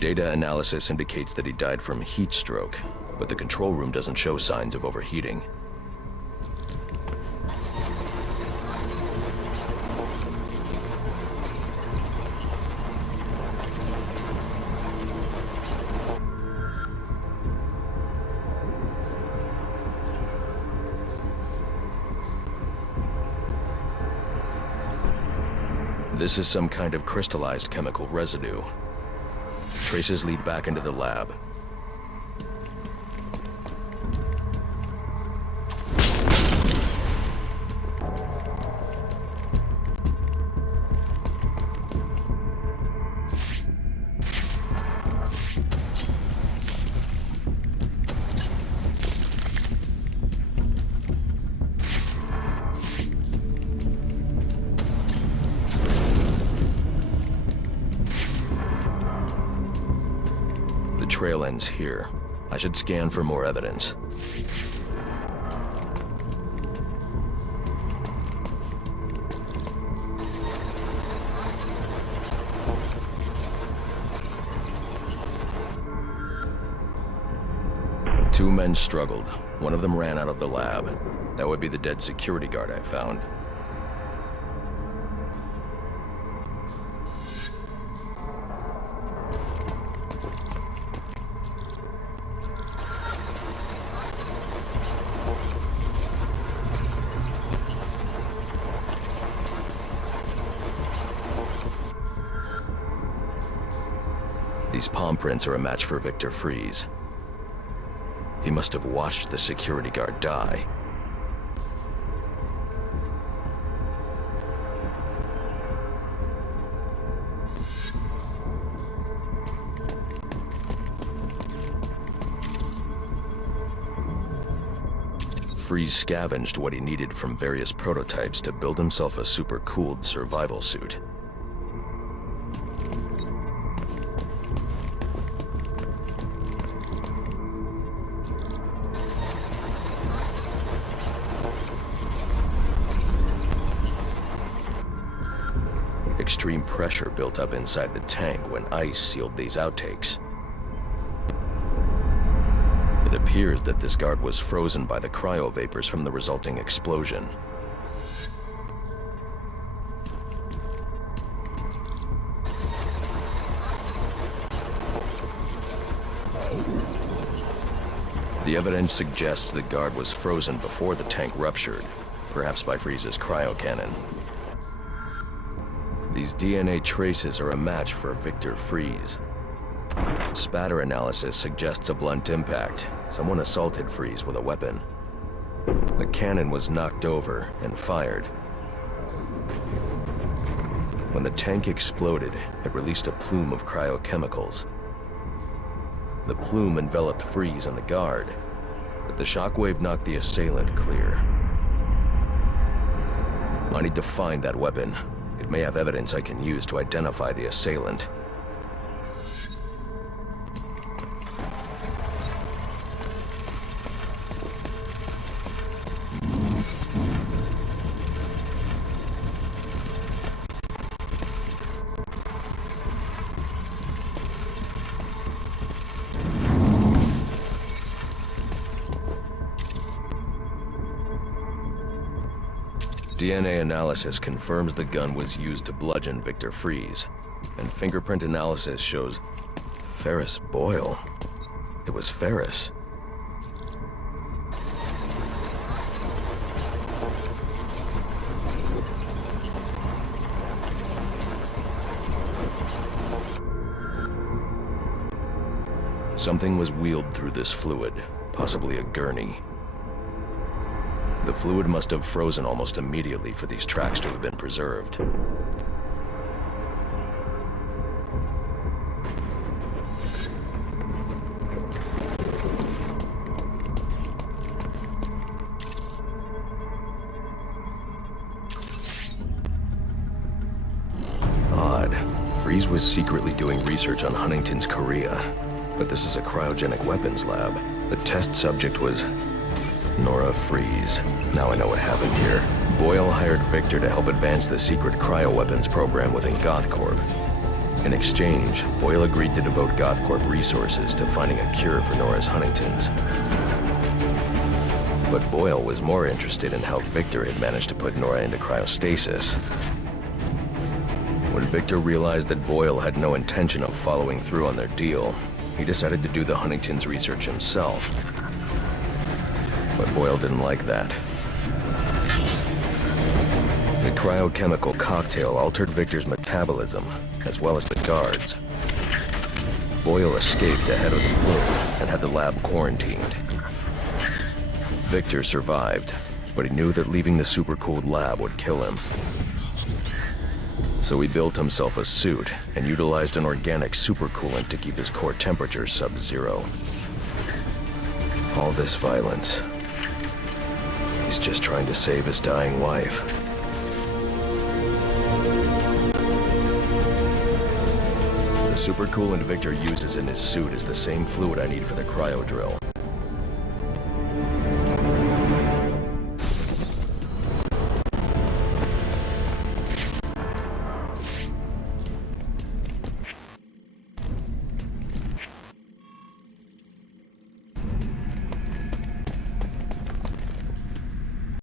Data analysis indicates that he died from heat stroke, but the control room doesn't show signs of overheating. This is some kind of crystallized chemical residue. Traces lead back into the lab. Trail ends here. I should scan for more evidence. Two men struggled. One of them ran out of the lab. That would be the dead security guard I found. These palm prints are a match for Victor Freeze. He must have watched the security guard die. Freeze scavenged what he needed from various prototypes to build himself a super-cooled survival suit. Extreme pressure built up inside the tank when ice sealed these outtakes. It appears that this guard was frozen by the cryovapors from the resulting explosion. The evidence suggests the guard was frozen before the tank ruptured, perhaps by Freeze's cryocannon. These DNA traces are a match for Victor Freeze. Spatter analysis suggests a blunt impact. Someone assaulted Freeze with a weapon. The cannon was knocked over and fired. When the tank exploded, it released a plume of cryochemicals. The plume enveloped Freeze and the guard, but the shockwave knocked the assailant clear. I need to find that weapon. It may have evidence I can use to identify the assailant. DNA analysis confirms the gun was used to bludgeon Victor Freeze, and fingerprint analysis shows Ferris Boyle. It was Ferris. Something was wheeled through this fluid, possibly a gurney. The fluid must have frozen almost immediately for these tracks to have been preserved. Odd. Freeze was secretly doing research on Huntington's Korea, but this is a cryogenic weapons lab. The test subject was Nora Freeze. Now I know what happened here. Boyle hired Victor to help advance the secret cryoweapons program within GothCorp. In exchange, Boyle agreed to devote GothCorp resources to finding a cure for Nora's Huntington's. But Boyle was more interested in how Victor had managed to put Nora into cryostasis. When Victor realized that Boyle had no intention of following through on their deal, he decided to do the Huntington's research himself. But Boyle didn't like that. The cryochemical cocktail altered Victor's metabolism, as well as the guards. Boyle escaped ahead of the plume and had the lab quarantined. Victor survived, but he knew that leaving the supercooled lab would kill him. So he built himself a suit and utilized an organic supercoolant to keep his core temperature sub-zero. All this violence. He's just trying to save his dying wife. The supercoolant Victor uses in his suit is the same fluid I need for the cryo drill.